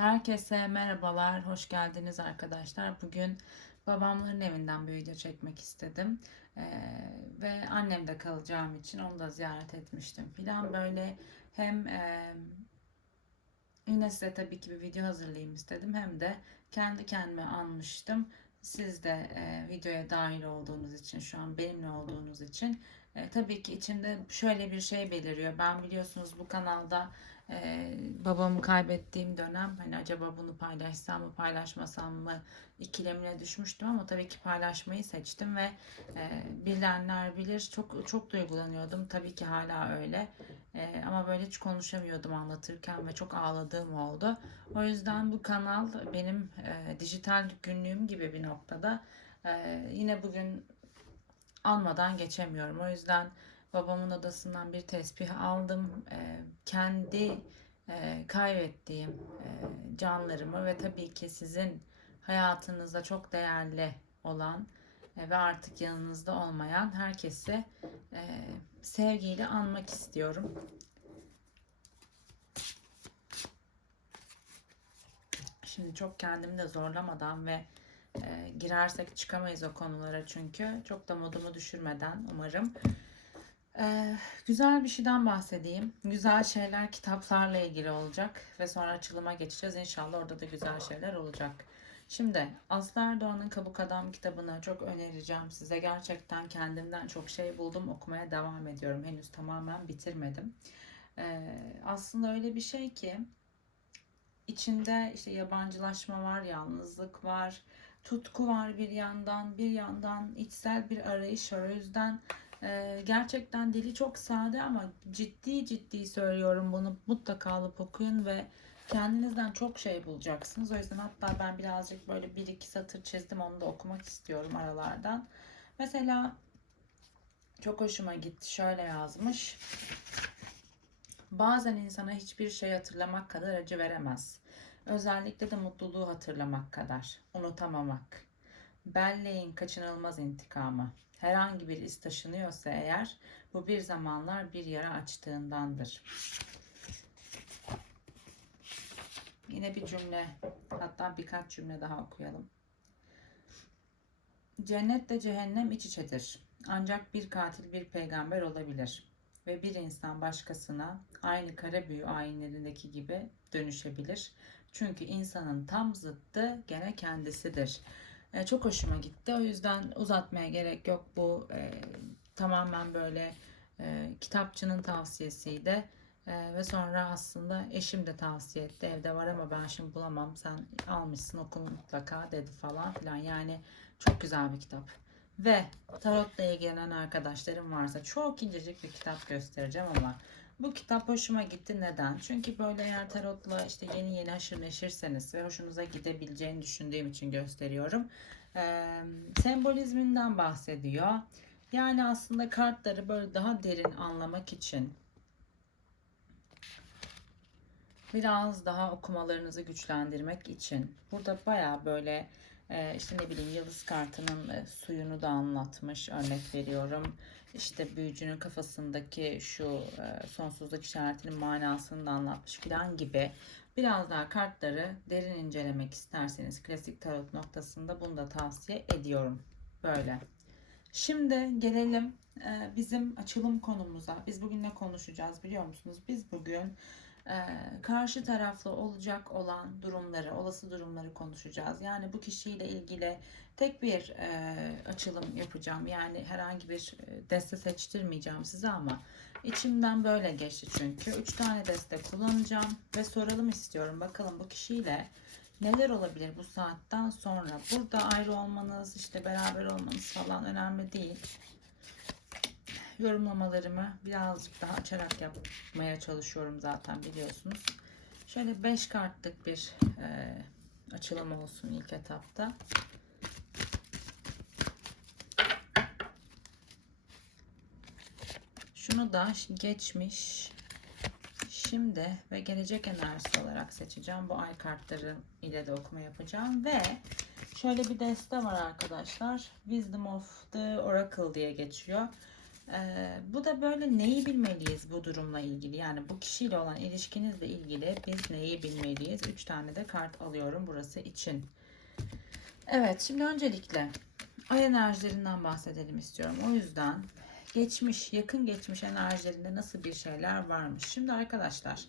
Herkese merhabalar, hoş geldiniz arkadaşlar. Bugün babamların evinden bir video çekmek istedim. Ee, ve annemde kalacağım için onu da ziyaret etmiştim filan. Böyle hem e, yine size tabii ki bir video hazırlayayım istedim. Hem de kendi kendime anmıştım. Siz de e, videoya dahil olduğunuz için, şu an benimle olduğunuz için e, tabii ki içimde şöyle bir şey beliriyor. Ben biliyorsunuz bu kanalda e, babamı kaybettiğim dönem hani acaba bunu paylaşsam mı paylaşmasam mı ikilemine düşmüştüm ama tabii ki paylaşmayı seçtim ve e, bilenler bilir çok çok duygulanıyordum. Tabii ki hala öyle. E, ama böyle hiç konuşamıyordum anlatırken ve çok ağladığım oldu. O yüzden bu kanal benim e, dijital günlüğüm gibi bir noktada. E, yine bugün almadan geçemiyorum. O yüzden babamın odasından bir tesbih aldım. E, kendi e, kaybettiğim e, canlarımı ve tabii ki sizin hayatınızda çok değerli olan e, ve artık yanınızda olmayan herkesi e, sevgiyle anmak istiyorum. Şimdi çok kendimi de zorlamadan ve e, girersek çıkamayız o konulara çünkü çok da modumu düşürmeden umarım. E, güzel bir şeyden bahsedeyim. Güzel şeyler kitaplarla ilgili olacak ve sonra açılıma geçeceğiz. İnşallah orada da güzel şeyler olacak. Şimdi Aslı Erdoğan'ın Kabuk Adam kitabını çok önereceğim size. Gerçekten kendimden çok şey buldum. Okumaya devam ediyorum. Henüz tamamen bitirmedim. E, aslında öyle bir şey ki içinde işte yabancılaşma var, yalnızlık var, tutku var bir yandan, bir yandan içsel bir arayış var. O yüzden e, gerçekten dili çok sade ama ciddi ciddi söylüyorum bunu mutlaka alıp okuyun ve kendinizden çok şey bulacaksınız. O yüzden hatta ben birazcık böyle bir iki satır çizdim onu da okumak istiyorum aralardan. Mesela çok hoşuma gitti. Şöyle yazmış. Bazen insana hiçbir şey hatırlamak kadar acı veremez. Özellikle de mutluluğu hatırlamak kadar. Unutamamak. Belleğin kaçınılmaz intikamı. Herhangi bir iz taşınıyorsa eğer bu bir zamanlar bir yara açtığındandır. Yine bir cümle hatta birkaç cümle daha okuyalım. Cennetle cehennem iç içedir. Ancak bir katil bir peygamber olabilir ve bir insan başkasına aynı kara büyü ayinlerindeki gibi dönüşebilir. Çünkü insanın tam zıttı gene kendisidir. E, çok hoşuma gitti. O yüzden uzatmaya gerek yok. Bu e, tamamen böyle e, kitapçının tavsiyesiydi. E, ve sonra aslında eşim de tavsiye etti. Evde var ama ben şimdi bulamam. Sen almışsın oku mutlaka dedi falan filan. Yani çok güzel bir kitap. Ve tarotla ilgilenen arkadaşlarım varsa çok incecik bir kitap göstereceğim ama bu kitap hoşuma gitti. Neden? Çünkü böyle eğer tarotla işte yeni yeni haşır neşirseniz ve hoşunuza gidebileceğini düşündüğüm için gösteriyorum. Ee, sembolizminden bahsediyor. Yani aslında kartları böyle daha derin anlamak için biraz daha okumalarınızı güçlendirmek için burada baya böyle işte ne bileyim yıldız kartının suyunu da anlatmış örnek veriyorum işte büyücünün kafasındaki şu e, sonsuzluk işaretinin manasını da anlatmış filan gibi. Biraz daha kartları derin incelemek isterseniz klasik tarot noktasında bunu da tavsiye ediyorum. Böyle. Şimdi gelelim e, bizim açılım konumuza. Biz bugün ne konuşacağız biliyor musunuz? Biz bugün karşı taraflı olacak olan durumları, olası durumları konuşacağız. Yani bu kişiyle ilgili tek bir e, açılım yapacağım. Yani herhangi bir e, deste seçtirmeyeceğim size ama içimden böyle geçti çünkü. Üç tane deste kullanacağım ve soralım istiyorum. Bakalım bu kişiyle neler olabilir bu saatten sonra? Burada ayrı olmanız, işte beraber olmanız falan önemli değil yorumlamalarımı birazcık daha açarak yapmaya çalışıyorum zaten biliyorsunuz. Şöyle 5 kartlık bir e, açılım olsun ilk etapta. Şunu da geçmiş, şimdi ve gelecek enerjisi olarak seçeceğim. Bu ay kartları ile de okuma yapacağım ve şöyle bir deste var arkadaşlar. Wisdom of the Oracle diye geçiyor. Ee, bu da böyle neyi bilmeliyiz bu durumla ilgili? Yani bu kişiyle olan ilişkinizle ilgili biz neyi bilmeliyiz? Üç tane de kart alıyorum burası için. Evet, şimdi öncelikle ay enerjilerinden bahsedelim istiyorum. O yüzden geçmiş, yakın geçmiş enerjilerinde nasıl bir şeyler varmış? Şimdi arkadaşlar,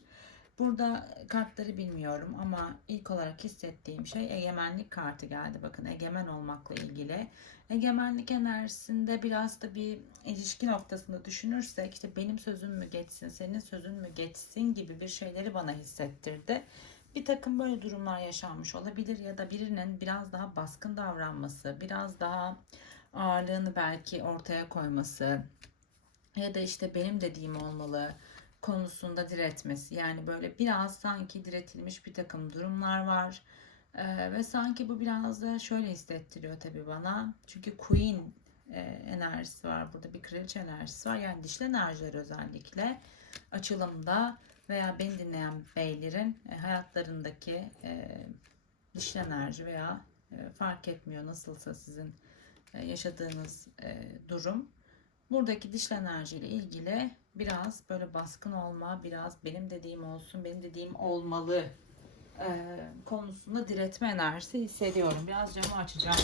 burada kartları bilmiyorum ama ilk olarak hissettiğim şey egemenlik kartı geldi. Bakın egemen olmakla ilgili. Egemenlik enerjisinde biraz da bir ilişki noktasında düşünürsek işte benim sözüm mü geçsin, senin sözün mü geçsin gibi bir şeyleri bana hissettirdi bir takım böyle durumlar yaşanmış olabilir ya da birinin biraz daha baskın davranması, biraz daha ağırlığını belki ortaya koyması ya da işte benim dediğim olmalı konusunda diretmesi. Yani böyle biraz sanki diretilmiş bir takım durumlar var. Ee, ve sanki bu biraz da şöyle hissettiriyor tabii bana. Çünkü Queen e, enerjisi var burada bir kraliçe enerjisi var. Yani dişli enerjiler özellikle açılımda veya beni dinleyen beylerin e, hayatlarındaki e, dişli enerji veya e, fark etmiyor nasılsa sizin e, yaşadığınız e, durum. Buradaki dişli enerji ile ilgili biraz böyle baskın olma, biraz benim dediğim olsun, benim dediğim olmalı e, konusunda diretme enerjisi hissediyorum. Biraz camı açacağım.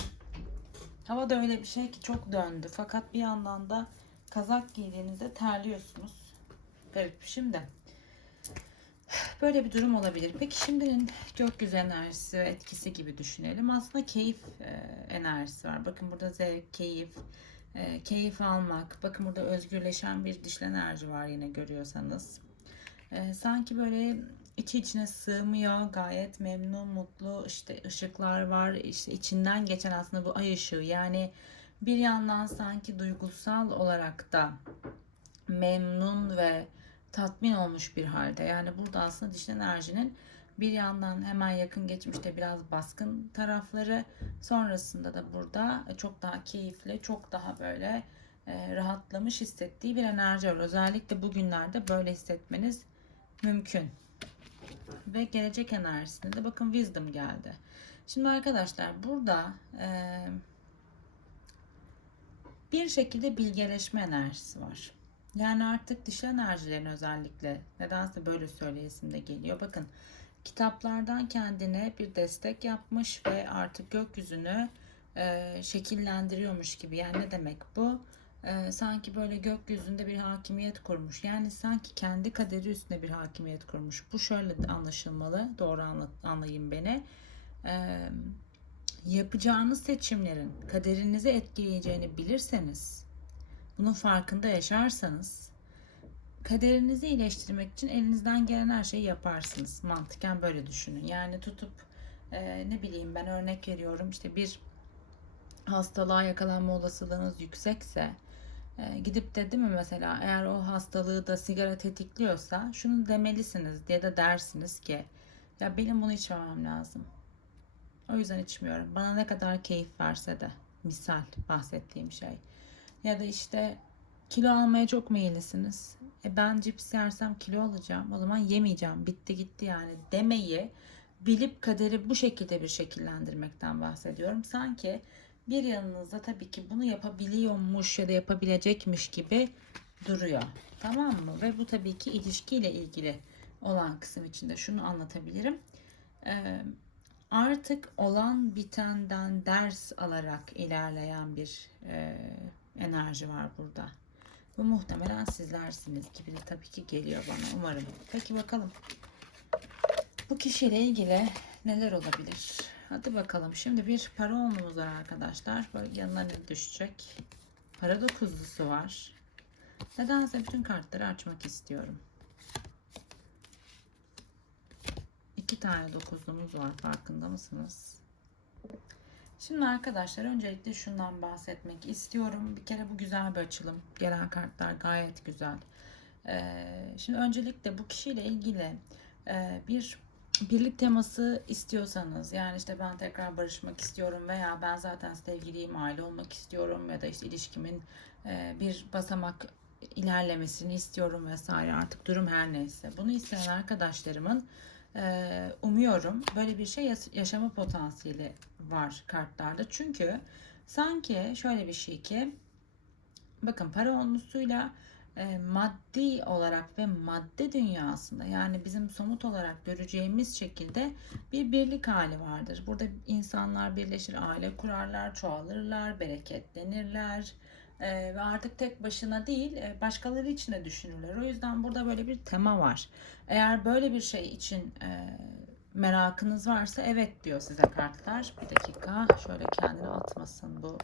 Hava da öyle bir şey ki çok döndü. Fakat bir yandan da kazak giydiğinizde terliyorsunuz. Garip. Şimdi böyle bir durum olabilir. Peki şimdinin gökyüzü enerjisi etkisi gibi düşünelim. Aslında keyif e, enerjisi var. Bakın burada zevk, keyif, e, keyif almak. Bakın burada özgürleşen bir dişli enerji var yine görüyorsanız. E, sanki böyle içi içine sığmıyor. Gayet memnun, mutlu. işte ışıklar var. İşte içinden geçen aslında bu ay ışığı. Yani bir yandan sanki duygusal olarak da memnun ve tatmin olmuş bir halde. Yani burada aslında dişli enerjinin bir yandan hemen yakın geçmişte biraz baskın tarafları sonrasında da burada çok daha keyifli, çok daha böyle e, rahatlamış hissettiği bir enerji var. Özellikle bugünlerde böyle hissetmeniz mümkün. Ve gelecek enerjisinde de bakın wisdom geldi. Şimdi arkadaşlar burada e, bir şekilde bilgeleşme enerjisi var. Yani artık dişi enerjilerin özellikle nedense böyle söyleyesim de geliyor. Bakın kitaplardan kendine bir destek yapmış ve artık gökyüzünü e, şekillendiriyormuş gibi. Yani ne demek bu? E, sanki böyle gökyüzünde bir hakimiyet kurmuş. Yani sanki kendi kaderi üstünde bir hakimiyet kurmuş. Bu şöyle anlaşılmalı. Doğru anla, anlayın beni. E, yapacağınız seçimlerin kaderinizi etkileyeceğini bilirseniz bunun farkında yaşarsanız kaderinizi iyileştirmek için elinizden gelen her şeyi yaparsınız. Mantıken böyle düşünün. Yani tutup e, ne bileyim ben örnek veriyorum işte bir hastalığa yakalanma olasılığınız yüksekse e, gidip de değil mi mesela eğer o hastalığı da sigara tetikliyorsa şunu demelisiniz ya da dersiniz ki ya benim bunu içmemem lazım. O yüzden içmiyorum. Bana ne kadar keyif verse de misal bahsettiğim şey. Ya da işte kilo almaya çok meyillisiniz. E ben cips yersem kilo alacağım. O zaman yemeyeceğim. Bitti gitti yani demeyi bilip kaderi bu şekilde bir şekillendirmekten bahsediyorum. Sanki bir yanınızda tabii ki bunu yapabiliyormuş ya da yapabilecekmiş gibi duruyor. Tamam mı? Ve bu tabii ki ilişkiyle ilgili olan kısım içinde şunu anlatabilirim. Ee, artık olan bitenden ders alarak ilerleyen bir e, enerji var burada. Bu muhtemelen sizlersiniz gibi de tabii ki geliyor bana umarım. Peki bakalım. Bu kişiyle ilgili neler olabilir? Hadi bakalım. Şimdi bir para olmamız var arkadaşlar. Böyle yanına düşecek? Para dokuzlusu var. Nedense bütün kartları açmak istiyorum. İki tane dokuzlumuz var. Farkında mısınız? Şimdi arkadaşlar öncelikle şundan bahsetmek istiyorum. Bir kere bu güzel bir açılım. Gelen kartlar gayet güzel. Ee, şimdi öncelikle bu kişiyle ilgili e, bir birlik teması istiyorsanız yani işte ben tekrar barışmak istiyorum veya ben zaten sevgiliyim, aile olmak istiyorum ya da işte ilişkimin e, bir basamak ilerlemesini istiyorum vesaire artık durum her neyse. Bunu isteyen arkadaşlarımın umuyorum böyle bir şey yaşama potansiyeli var kartlarda. Çünkü sanki şöyle bir şey ki bakın para onlusuyla e, maddi olarak ve madde dünyasında yani bizim somut olarak göreceğimiz şekilde bir birlik hali vardır. Burada insanlar birleşir, aile kurarlar, çoğalırlar, bereketlenirler e, ve artık tek başına değil e, başkaları için de düşünürler. O yüzden burada böyle bir tema var. Eğer böyle bir şey için e, merakınız varsa evet diyor size kartlar. Bir dakika şöyle kendini atmasın bu.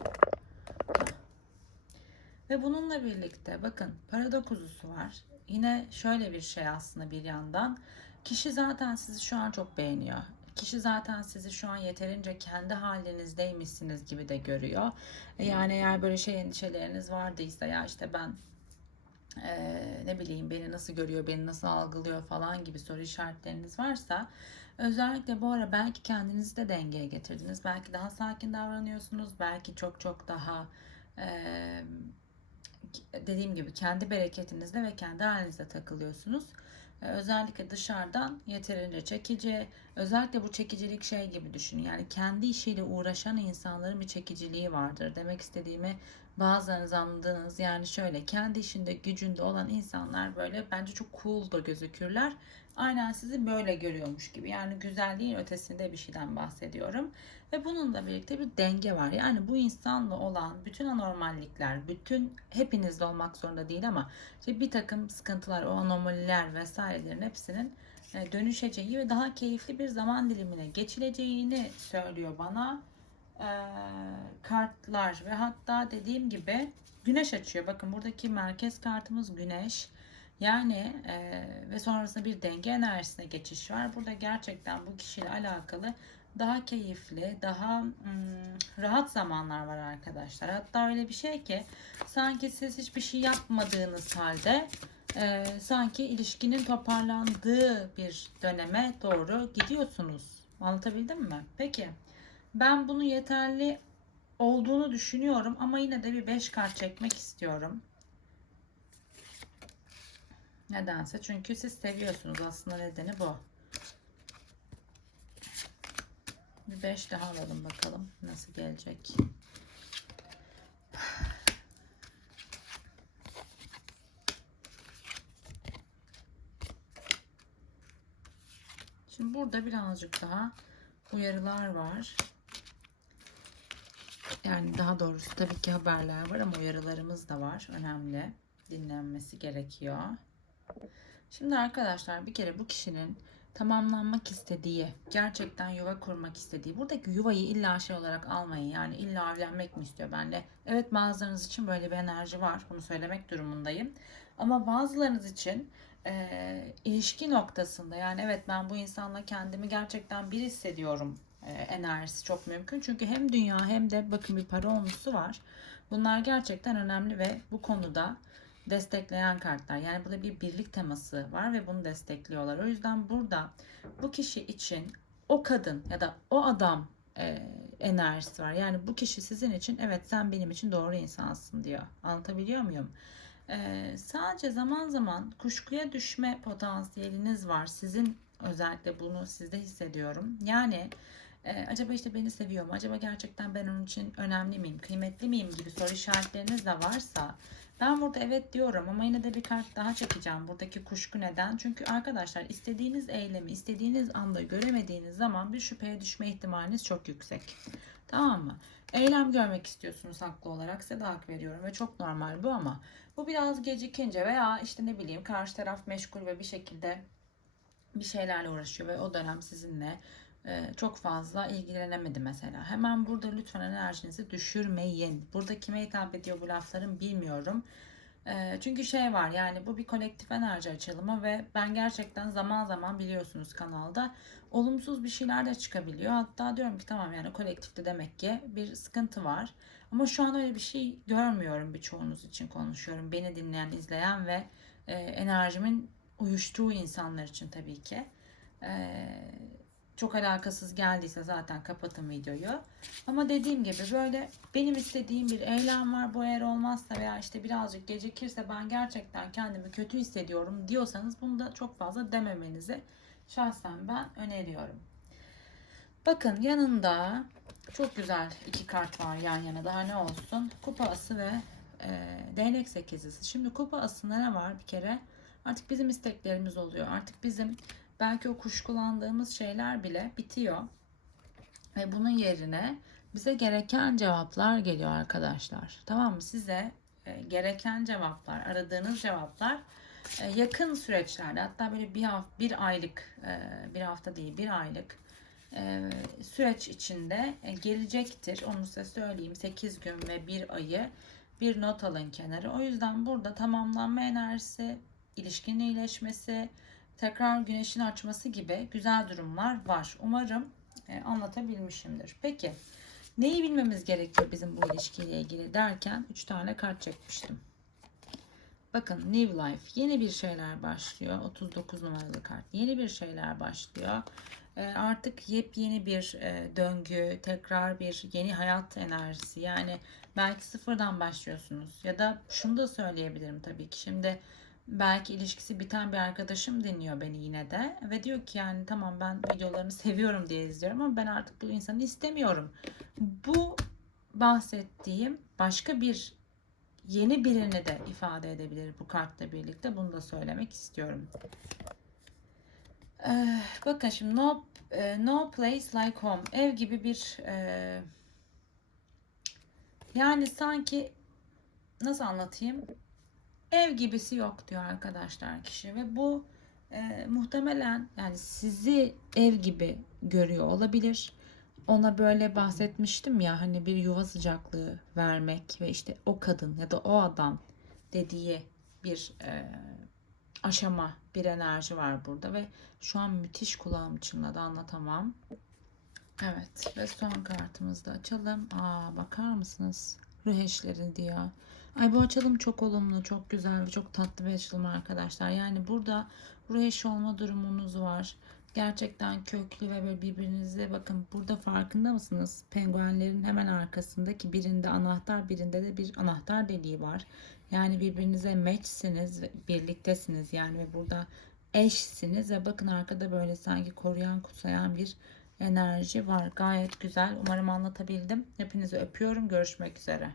Ve bununla birlikte bakın para dokuzusu var. Yine şöyle bir şey aslında bir yandan. Kişi zaten sizi şu an çok beğeniyor. Kişi zaten sizi şu an yeterince kendi halinizdeymişsiniz gibi de görüyor. Yani eğer böyle şey endişeleriniz vardıysa ya işte ben ee, ne bileyim beni nasıl görüyor, beni nasıl algılıyor falan gibi soru işaretleriniz varsa özellikle bu ara belki kendinizi de dengeye getirdiniz. Belki daha sakin davranıyorsunuz. Belki çok çok daha e, dediğim gibi kendi bereketinizde ve kendi halinizde takılıyorsunuz. Ee, özellikle dışarıdan yeterince çekici, özellikle bu çekicilik şey gibi düşünün. Yani kendi işiyle uğraşan insanların bir çekiciliği vardır. Demek istediğimi bazılarınız anladınız. Yani şöyle kendi işinde gücünde olan insanlar böyle bence çok cool da gözükürler. Aynen sizi böyle görüyormuş gibi. Yani güzelliğin ötesinde bir şeyden bahsediyorum. Ve bununla birlikte bir denge var. Yani bu insanla olan bütün anormallikler, bütün hepinizde olmak zorunda değil ama işte bir takım sıkıntılar, o anomaliler vesairelerin hepsinin e, dönüşeceği ve daha keyifli bir zaman dilimine geçileceğini söylüyor bana e, kartlar ve hatta dediğim gibi güneş açıyor. Bakın buradaki merkez kartımız güneş. Yani e, ve sonrasında bir denge enerjisine geçiş var. Burada gerçekten bu kişiyle alakalı daha keyifli, daha ım, rahat zamanlar var arkadaşlar. Hatta öyle bir şey ki sanki siz hiçbir şey yapmadığınız halde e, sanki ilişkinin toparlandığı bir döneme doğru gidiyorsunuz. Anlatabildim mi? Peki. Ben bunu yeterli olduğunu düşünüyorum ama yine de bir 5 kart çekmek istiyorum. Nedense çünkü siz seviyorsunuz aslında nedeni bu. Bir 5 daha alalım bakalım nasıl gelecek. Şimdi burada birazcık daha uyarılar var. Yani daha doğrusu tabii ki haberler var ama uyarılarımız da var. Önemli. Dinlenmesi gerekiyor. Şimdi arkadaşlar bir kere bu kişinin tamamlanmak istediği, gerçekten yuva kurmak istediği. Buradaki yuvayı illa şey olarak almayın. Yani illa evlenmek mi istiyor benle? Evet bazılarınız için böyle bir enerji var. Bunu söylemek durumundayım. Ama bazılarınız için e, ilişki noktasında yani evet ben bu insanla kendimi gerçekten bir hissediyorum e, enerjisi çok mümkün. Çünkü hem dünya hem de bakın bir para olmuşsu var. Bunlar gerçekten önemli ve bu konuda destekleyen kartlar. Yani burada bir birlik teması var ve bunu destekliyorlar. O yüzden burada bu kişi için o kadın ya da o adam e, enerjisi var. Yani bu kişi sizin için evet sen benim için doğru insansın diyor. Anlatabiliyor muyum? Ee, sadece zaman zaman kuşkuya düşme potansiyeliniz var. Sizin özellikle bunu sizde hissediyorum. Yani e, acaba işte beni seviyor mu? Acaba gerçekten ben onun için önemli miyim? Kıymetli miyim? gibi soru işaretleriniz de varsa ben burada evet diyorum ama yine de bir kart daha çekeceğim. Buradaki kuşku neden? Çünkü arkadaşlar istediğiniz eylemi istediğiniz anda göremediğiniz zaman bir şüpheye düşme ihtimaliniz çok yüksek. Tamam mı? Eylem görmek istiyorsunuz haklı olarak size de hak veriyorum ve çok normal bu ama bu biraz gecikince veya işte ne bileyim karşı taraf meşgul ve bir şekilde bir şeylerle uğraşıyor ve o dönem sizinle çok fazla ilgilenemedi mesela. Hemen burada lütfen enerjinizi düşürmeyin. Burada kime hitap ediyor bu lafların bilmiyorum. E, çünkü şey var yani bu bir kolektif enerji açılımı ve ben gerçekten zaman zaman biliyorsunuz kanalda olumsuz bir şeyler de çıkabiliyor. Hatta diyorum ki tamam yani kolektifte demek ki bir sıkıntı var. Ama şu an öyle bir şey görmüyorum birçoğunuz için konuşuyorum. Beni dinleyen, izleyen ve e, enerjimin uyuştuğu insanlar için tabii ki. E, çok alakasız geldiyse zaten kapatın videoyu. Ama dediğim gibi böyle benim istediğim bir eylem var. Bu eğer olmazsa veya işte birazcık gecikirse ben gerçekten kendimi kötü hissediyorum diyorsanız bunu da çok fazla dememenizi şahsen ben öneriyorum. Bakın yanında çok güzel iki kart var yan yana daha ne olsun. Kupa ası ve e, değnek sekizlisi. Şimdi kupa asında ne var bir kere? Artık bizim isteklerimiz oluyor. Artık bizim belki o kuşkulandığımız şeyler bile bitiyor. Ve bunun yerine bize gereken cevaplar geliyor arkadaşlar. Tamam mı? Size e, gereken cevaplar, aradığınız cevaplar e, yakın süreçlerde hatta böyle bir hafta, bir aylık, e, bir hafta değil bir aylık süreç içinde gelecektir. Onu size söyleyeyim. 8 gün ve bir ayı bir not alın kenara. O yüzden burada tamamlanma enerjisi, ilişkinin iyileşmesi, tekrar güneşin açması gibi güzel durumlar var. Umarım e, anlatabilmişimdir. Peki neyi bilmemiz gerekiyor bizim bu ilişkiyle ilgili derken 3 tane kart çekmiştim. Bakın New Life yeni bir şeyler başlıyor. 39 numaralı kart. Yeni bir şeyler başlıyor. E, artık yepyeni bir e, döngü, tekrar bir yeni hayat enerjisi. Yani belki sıfırdan başlıyorsunuz. Ya da şunu da söyleyebilirim tabii ki. Şimdi belki ilişkisi biten bir arkadaşım dinliyor beni yine de ve diyor ki yani tamam ben videolarını seviyorum diye izliyorum ama ben artık bu insanı istemiyorum. Bu bahsettiğim başka bir yeni birini de ifade edebilir bu kartla birlikte. Bunu da söylemek istiyorum. Ee, bakın şimdi no, e, no place like home. Ev gibi bir e, yani sanki nasıl anlatayım? Ev gibisi yok diyor arkadaşlar kişi ve bu e, muhtemelen yani sizi ev gibi görüyor olabilir. Ona böyle bahsetmiştim ya hani bir yuva sıcaklığı vermek ve işte o kadın ya da o adam dediği bir e, aşama, bir enerji var burada ve şu an müthiş kulağım çınladı anlatamam. Evet ve son kartımızı da açalım. Aa bakar mısınız? Ruh eşleri diyor. Ay bu açılım çok olumlu, çok güzel ve çok tatlı bir açılım arkadaşlar. Yani burada ruh eşi olma durumunuz var. Gerçekten köklü ve böyle birbirinize bakın burada farkında mısınız? Penguenlerin hemen arkasındaki birinde anahtar birinde de bir anahtar deliği var. Yani birbirinize matchsiniz ve birliktesiniz yani ve burada eşsiniz ve bakın arkada böyle sanki koruyan kutsayan bir enerji var. Gayet güzel. Umarım anlatabildim. Hepinizi öpüyorum. Görüşmek üzere.